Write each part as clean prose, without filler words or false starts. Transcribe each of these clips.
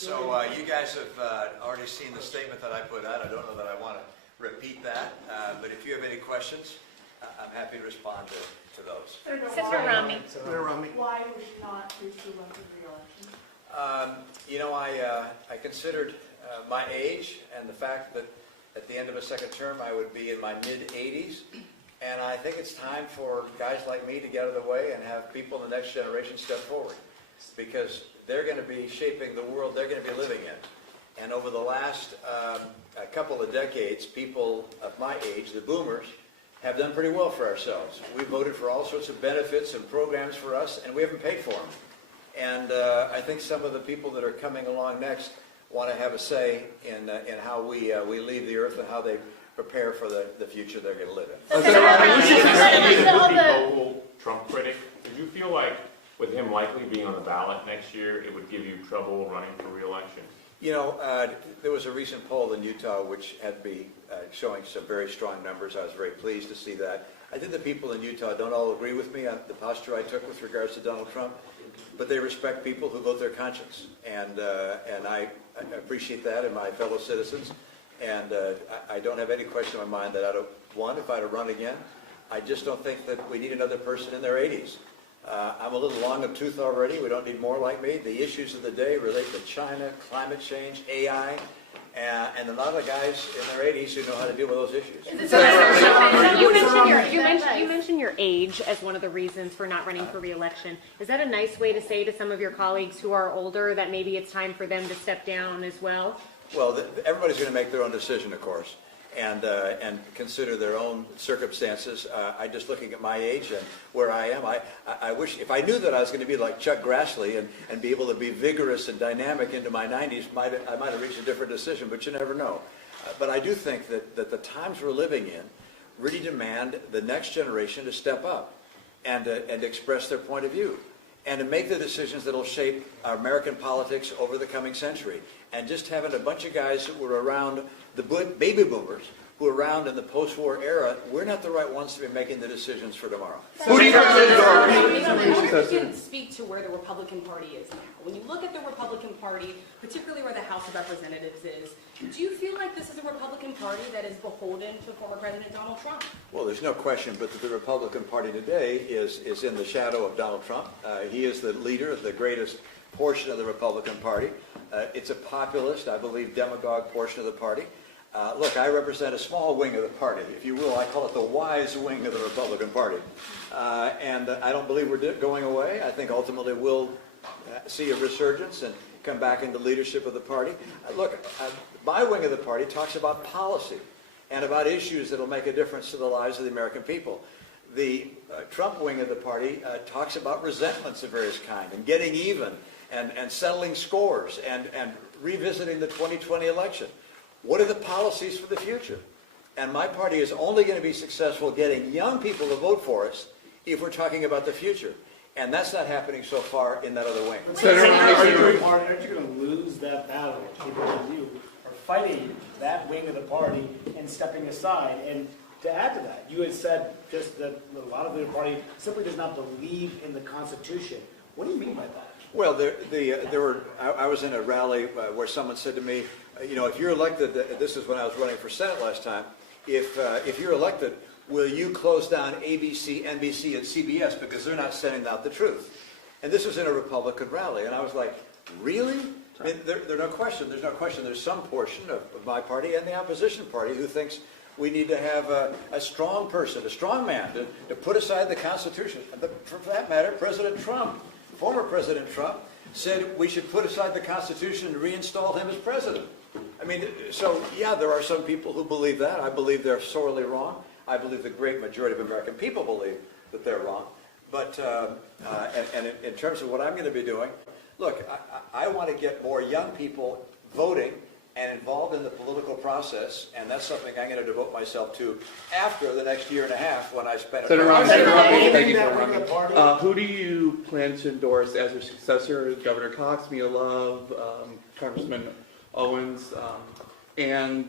So you guys have already seen the statement that I put out. I don't know that I want to repeat that, but if you have any questions, I'm happy to respond to those. Senator Romney. Senator Romney. Why would you not choose to run for re-election? You know, I considered my age and the fact that at the end of a second term I would be in my mid-80s, and I think it's time for guys like me to get out of the way and have people in the next generation step forward, because they're going to be shaping the world they're going to be living in. And over the last a couple of decades, people of my age, the boomers, have done pretty well for ourselves. We voted for all sorts of benefits and programs for us, and we haven't paid for them. And I think some of the people that are coming along next want to have a say in how we leave the earth and how they prepare for the future they're going to live in. Senator Romney. He's a pretty vocal Trump critic. Did you feel like with him likely being on the ballot next year, it would give you trouble running for re-election? You know, there was a recent poll in Utah which had me showing some very strong numbers. I was very pleased to see that. I think the people in Utah don't all agree with me on the posture I took with regards to Donald Trump, but they respect people who vote their conscience, and I appreciate that in my fellow citizens. And I don't have any question in my mind that if I had to run again, I just don't think that we need another person in their 80s. I'm a little long of tooth already. We don't need more like me. The issues of the day relate to China, climate change, AI, and a lot of guys in their 80s who know how to deal with those issues. You mentioned your age as one of the reasons for not running for re-election. Is that a nice way to say to some of your colleagues who are older that maybe it's time for them to step down as well? Well, everybody's going to make their own decision, of course, and consider their own circumstances. I just looking at my age and where I am, I wish, if I knew that I was going to be like Chuck Grassley and be able to be vigorous and dynamic into my 90s, I might have reached a different decision, but you never know. But I do think that the times we're living in really demand the next generation to step up and express their point of view, and to make the decisions that will shape our American politics over the coming century. And just having a bunch of guys who were around, the baby boomers, who were around in the post-war era, we're not the right ones to be making the decisions for tomorrow. I wonder if you can speak to where the Republican Party is now. When you look at the Republican Party, particularly where the House of Representatives is, do you feel like this is a Republican Party that is beholden to former President Donald Trump? Well, there's no question but that the Republican Party today is in the shadow of Donald Trump. He is the leader of the greatest portion of the Republican Party. It's a populist, I believe, demagogue portion of the party. Look, I represent a small wing of the party, if you will. I call it the wise wing of the Republican Party. And I don't believe we're going away. I think ultimately we'll see a resurgence and come back into leadership of the party. Look, my wing of the party talks about policy and about issues that will make a difference to the lives of the American people. The Trump wing of the party talks about resentments of various kind and getting even and settling scores and revisiting the 2020 election. What are the policies for the future? And my party is only going to be successful getting young people to vote for us if we're talking about the future. And that's not happening so far in that other wing. Aren't you going to lose that battle? People like you are fighting that wing of the party and stepping aside. And to add to that, you had said just that a lot of the party simply does not believe in the Constitution. What do you mean by that? Well, I was in a rally where someone said to me, you know, if you're elected, this is when I was running for Senate last time, if you're elected, will you close down ABC, NBC, and CBS because they're not sending out the truth? And this was in a Republican rally, and I was like, really? I mean, there's no question. There's some portion of my party and the opposition party who thinks we need to have a strong person, a strong man, to put aside the Constitution. For that matter, President Trump, former President Trump, said we should put aside the Constitution and reinstall him as president. I mean, so yeah, there are some people who believe that. I believe they're sorely wrong. I believe the great majority of American people believe that they're wrong. But in terms of what I'm going to be doing, look, I want to get more young people voting and involved in the political process, and that's something I'm going to devote myself to after the next year and a half when I spend it. Senator Romney, thank you, Senator Romney. Who do you plan to endorse as your successor? Governor Cox, Mia Love, Congressman Owens, and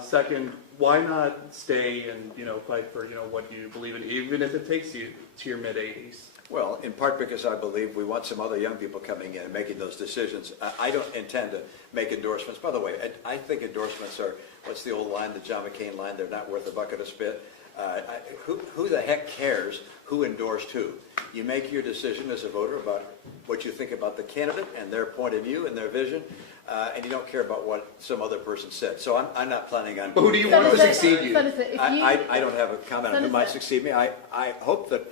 second, why not stay and fight for what you believe in, even if it takes you to your mid-80s? Well, in part because I believe we want some other young people coming in and making those decisions. I don't intend to make endorsements. By the way, I think endorsements are, what's the old line, the John McCain line, they're not worth a bucket of spit. Who the heck cares who endorsed who? You make your decision as a voter about what you think about the candidate and their point of view and their vision, and you don't care about what some other person said. So I'm not planning on... But who do you want to succeed you? Senator, if you- I don't have a comment on who might Senator- succeed me. I hope that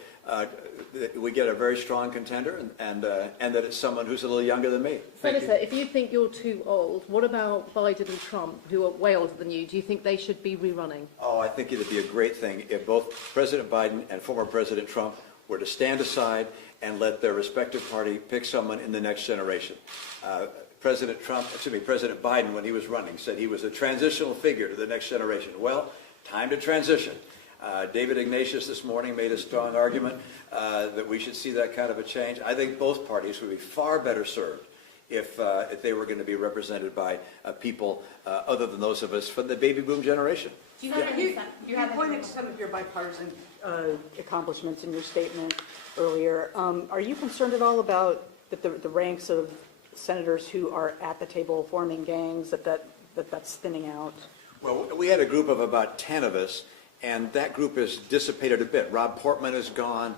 we get a very strong contender and that it's someone who's a little younger than me. Senator, if you think you're too old, what about Biden and Trump, who are way older than you? Do you think they should be rerunning? Oh, I think it'd be a great thing if both President Biden and former President Trump were to stand aside and let their respective party pick someone in the next generation. President Biden, when he was running, said he was a transitional figure to the next generation. Well, time to transition. David Ignatius this morning made a strong argument that we should see that kind of a change. I think both parties would be far better served if they were going to be represented by people other than those of us from the baby boom generation. Do you have any, You pointed to some of your bipartisan accomplishments in your statement earlier. Are you concerned at all about the ranks of senators who are at the table forming gangs, that's thinning out? Well, we had a group of about 10 of us, and that group has dissipated a bit. Rob Portman is gone.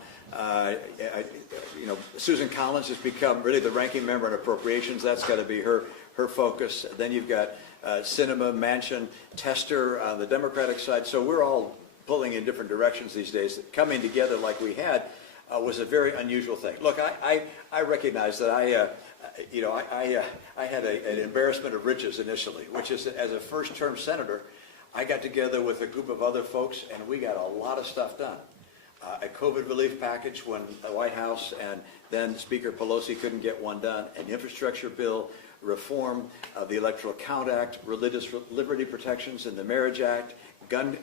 Susan Collins has become really the ranking member on appropriations. That's got to be her focus. Then you've got Sinema, Manchin, Tester on the Democratic side. So we're all pulling in different directions these days. Coming together like we had was a very unusual thing. Look, I recognize that I had an embarrassment of riches initially, which is that as a first-term senator, I got together with a group of other folks, and we got a lot of stuff done. A COVID relief package when the White House and then Speaker Pelosi couldn't get one done, an infrastructure bill, reform of the Electoral Count Act, religious liberty protections in the Marriage Act, gun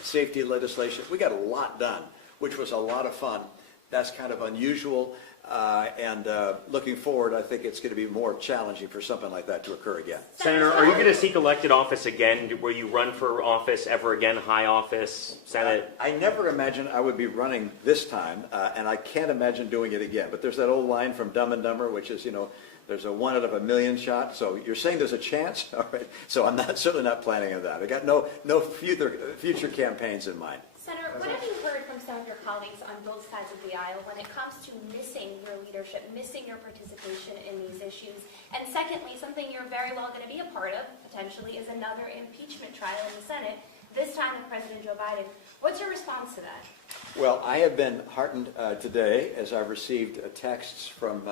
safety legislation. We got a lot done, which was a lot of fun. That's kind of unusual. And looking forward, I think it's going to be more challenging for something like that to occur again. Senator, are you going to seek elected office again? Will you run for office ever again, high office, Senate? I never imagined I would be running this time, and I can't imagine doing it again. But there's that old line from Dumb and Dumber, which is, there's a 1 out of a million shot. So you're saying there's a chance? All right. So I'm certainly not planning on that. I got no future campaigns in mind. Senator, what have you heard from some of your colleagues on both sides of the aisle when it comes to missing your leadership, missing your participation in these issues? And secondly, something you're very well going to be a part of, potentially, is another impeachment trial in the Senate, this time with President Joe Biden. What's your response to that? Well, I have been heartened today as I've received texts from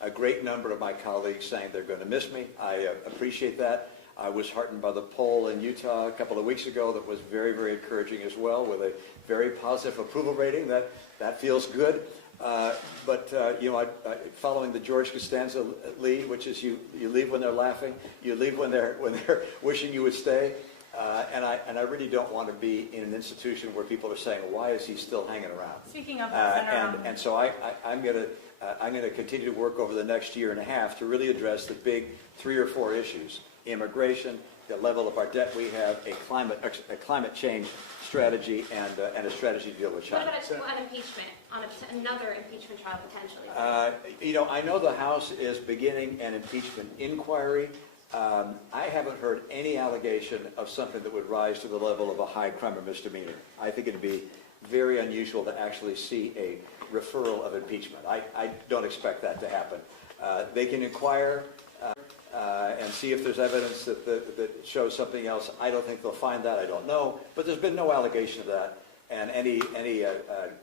a great number of my colleagues saying they're going to miss me. I appreciate that. I was heartened by the poll in Utah a couple of weeks ago that was very, very encouraging as well, with a very positive approval rating. That feels good. Following the George Costanza lead, which is you leave when they're laughing, you leave when they're wishing you would stay. And I really don't want to be in an institution where people are saying, why is he still hanging around? Speaking of Senator, And so I'm going to continue to work over the next year and a half to really address the big 3 or 4 issues: immigration, the level of our debt we have, a climate change strategy, and a strategy to deal with China. What about an impeachment, on another impeachment trial potentially? I know the House is beginning an impeachment inquiry. I haven't heard any allegation of something that would rise to the level of a high crime or misdemeanor. I think it'd be very unusual to actually see a referral of impeachment. I don't expect that to happen. They can inquire and see if there's evidence that shows something else. I don't think they'll find that. I don't know. But there's been no allegation of that. And any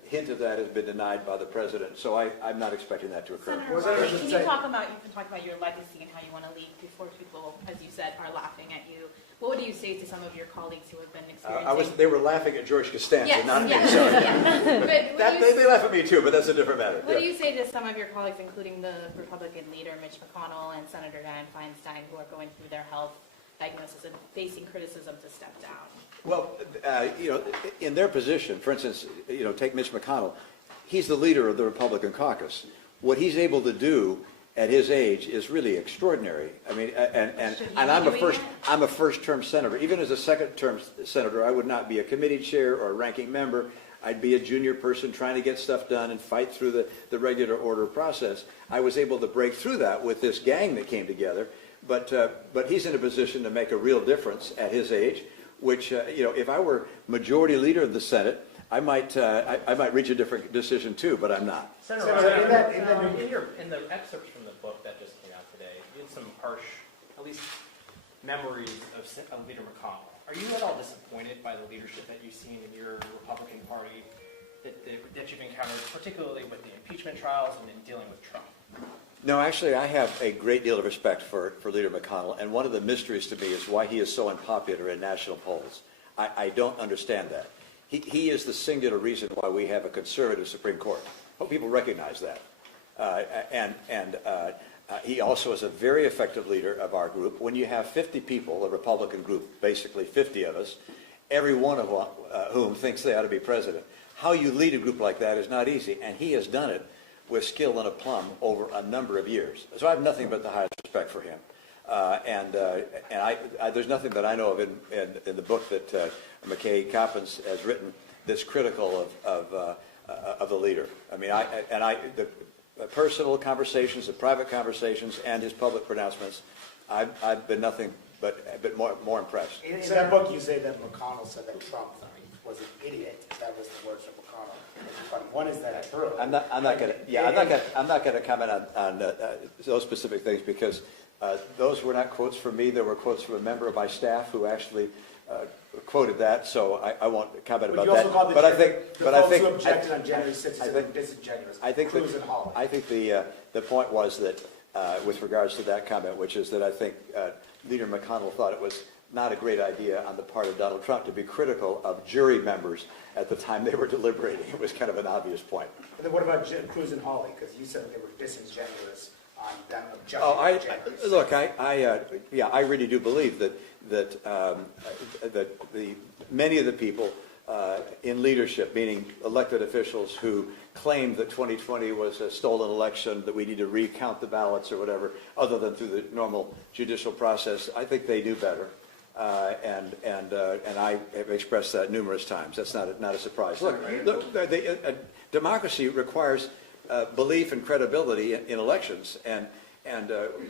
hint of that has been denied by the president. So I'm not expecting that to occur. Senator Romney, can you talk about your legacy and how you want to leave before people, as you said, are laughing at you? What would you say to some of your colleagues who have been experiencing? They were laughing at George Costanza, Yes, not at yes, me. Sorry. yes. They laugh at me too, but that's a different matter. What do Yeah. you say to some of your colleagues, including the Republican leader Mitch McConnell and Senator Dianne Feinstein, who are going through their health diagnosis and facing criticism to step down? Well, in their position, for instance, take Mitch McConnell. He's the leader of the Republican caucus. What he's able to do at his age is really extraordinary. I mean, and I'm a first-term senator. Even as a second-term senator, I would not be a committee chair or a ranking member. I'd be a junior person trying to get stuff done and fight through the regular order process. I was able to break through that with this gang that came together, but he's in a position to make a real difference at his age, which, if I were majority leader of the Senate, I might reach a different decision too, but I'm not. Senator, in the excerpts from the book that just came out today, you had some harsh, at least memories of Leader McConnell. Are you at all disappointed by the leadership that you've seen in your Republican Party that you've encountered, particularly with the impeachment trials and in dealing with Trump? No, actually, I have a great deal of respect for Leader McConnell, and one of the mysteries to me is why he is so unpopular in national polls. I don't understand that. He is the singular reason why we have a conservative Supreme Court. Hope people recognize that. He also is a very effective leader of our group. When you have 50 people, a Republican group, basically 50 of us, every one of whom thinks they ought to be president, how you lead a group like that is not easy, and he has done it with skill and aplomb over a number of years. So I have nothing but the highest respect for him. There's nothing that I know of in the book that McKay Coppins has written that's critical of the leader. I mean, the personal conversations, the private conversations, and his public pronouncements, I've been nothing but more impressed. In that book, you say that McConnell said that Trump was an idiot. That was the words of McConnell. But one, is that true? I'm not going to comment on those specific things because those were not quotes from me. They were quotes from a member of my staff who actually quoted that. So I won't comment about that. But I think who objected on January 6th disingenuous. I think the point was that with regards to that comment, which is that I think Leader McConnell thought it was not a great idea on the part of Donald Trump to be critical of jury members at the time they were deliberating. It was kind of an obvious point. And then what about Cruz and Hawley? Because you said they were disingenuous on them objecting. Look, I really do believe that many of the people in leadership, meaning elected officials who claimed that 2020 was a stolen election, that we need to recount the ballots or whatever, other than through the normal judicial process, I think they knew better. And I have expressed that numerous times. That's not a surprise. Look, democracy requires belief and credibility in elections, and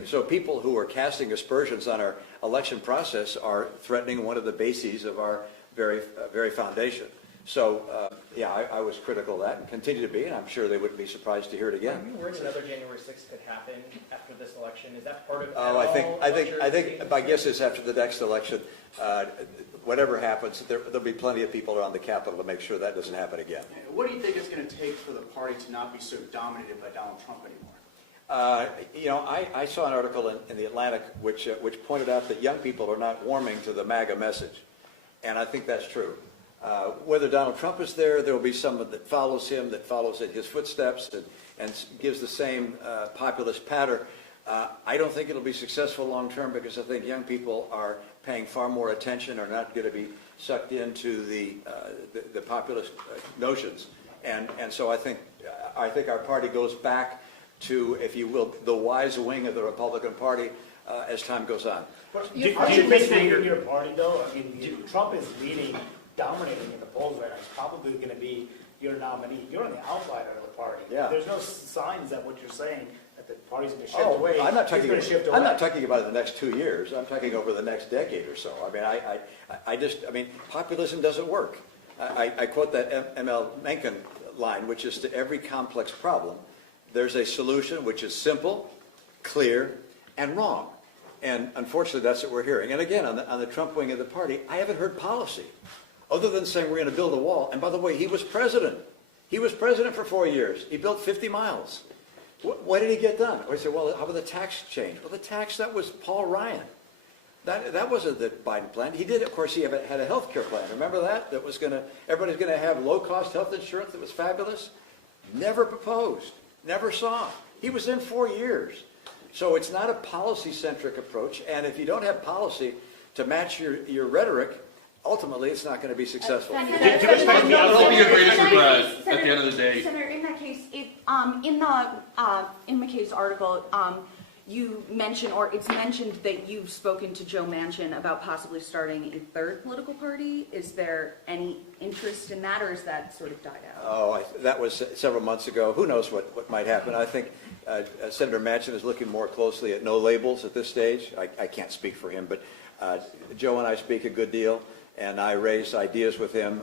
so people who are casting aspersions on our election process are threatening one of the bases of our very foundation. So I was critical of that and continue to be, and I'm sure they wouldn't be surprised to hear it again. Are you worried another January 6th could happen after this election? Is that part of it? I think my guess is after the next election, whatever happens, there'll be plenty of people around the Capitol to make sure that doesn't happen again. What do you think it's going to take for the party to not be so dominated by Donald Trump anymore? I saw an article in the Atlantic which pointed out that young people are not warming to the MAGA message, and I think that's true. Whether Donald Trump is there will be someone that follows him, that follows in his footsteps, and gives the same populist patter. I don't think it'll be successful long term because I think young people are paying far more attention, are not going to be sucked into the populist notions, and so I think our party goes back to, if you will, the wise wing of the Republican Party as time goes on. Do you think in your party, though? I mean, Trump is leading, dominating in the polls right now. He's probably going to be your nominee. You're on the outsider of the party. Yeah. There's no signs that what you're saying that the party's going to shift away. I'm not talking about the next 2 years. I'm talking over the next decade or so. I mean, populism doesn't work. I quote that M.L. Mencken line, which is to every complex problem, there's a solution which is simple, clear, and wrong. And unfortunately, that's what we're hearing. And again, on the Trump wing of the party, I haven't heard policy other than saying we're going to build a wall. And by the way, he was president. He was president for 4 years. He built 50 miles. What did he get done? Or he said, well, how about the tax change? Well, the tax, that was Paul Ryan. That wasn't the Biden plan. He did, of course, he had a health care plan. Remember that? That was everybody's going to have low-cost health insurance that was fabulous. Never proposed. Never saw. He was in 4 years. So it's not a policy-centric approach, and if you don't have policy to match your rhetoric, ultimately it's not going to be successful. It'll be your greatest regret at the end of the day. Senator, in that case, in McKay's article, you mention, or it's mentioned that you've spoken to Joe Manchin about possibly starting a third political party. Is there any interest in that, or is that sort of died out? Oh, that was several months ago. Who knows what might happen? I think Senator Manchin is looking more closely at no labels at this stage. I can't speak for him, but Joe and I speak a good deal, and I raise ideas with him.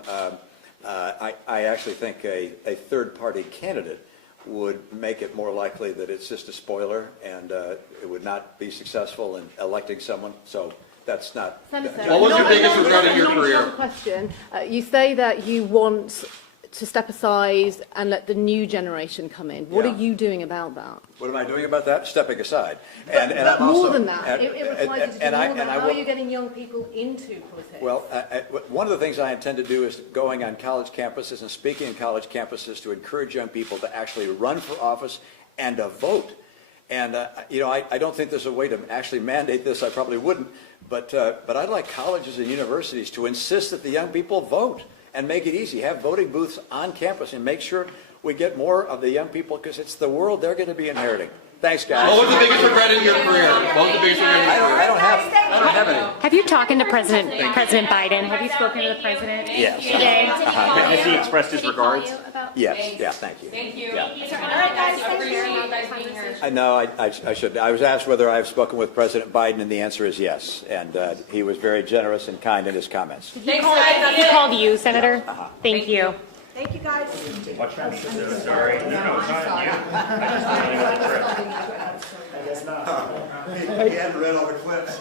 I actually think a third-party candidate would make it more likely that it's just a spoiler, and it would not be successful in electing someone. So that's not. Senator, What was your biggest regret in your career? Question. You say that you want to step aside and let the new generation come in. What Yeah. are you doing about that? What am I doing about that? Stepping aside. But I'm more also, than that. It requires you to do more than that. How will, are you getting young people into politics? Well, one of the things I intend to do is going on college campuses and speaking on college campuses to encourage young people to actually run for office and to vote. And, I don't think there's a way to actually mandate this. I probably wouldn't. But I'd like colleges and universities to insist that the young people vote and make it easy. Have voting booths on campus and make sure we get more of the young people, because it's the world they're going to be inheriting. Thanks, guys. What was the biggest regret in your career? What was the biggest regret in your career? I don't have any. Have you talked to President Biden? Have you spoken to the president Yes. today? Has he expressed his regards? Yes. Yeah. Thank you. Thank you. Yeah. All right, guys, thanks for sharing you guys being here. I know. I should. I was asked whether I've spoken with President Biden, and the answer is yes. And he was very generous and kind in his comments. He called you, Senator? Thank you. Thank you, guys. Sorry. No, it's not you. I just I guess not. He hadn't read all the clips.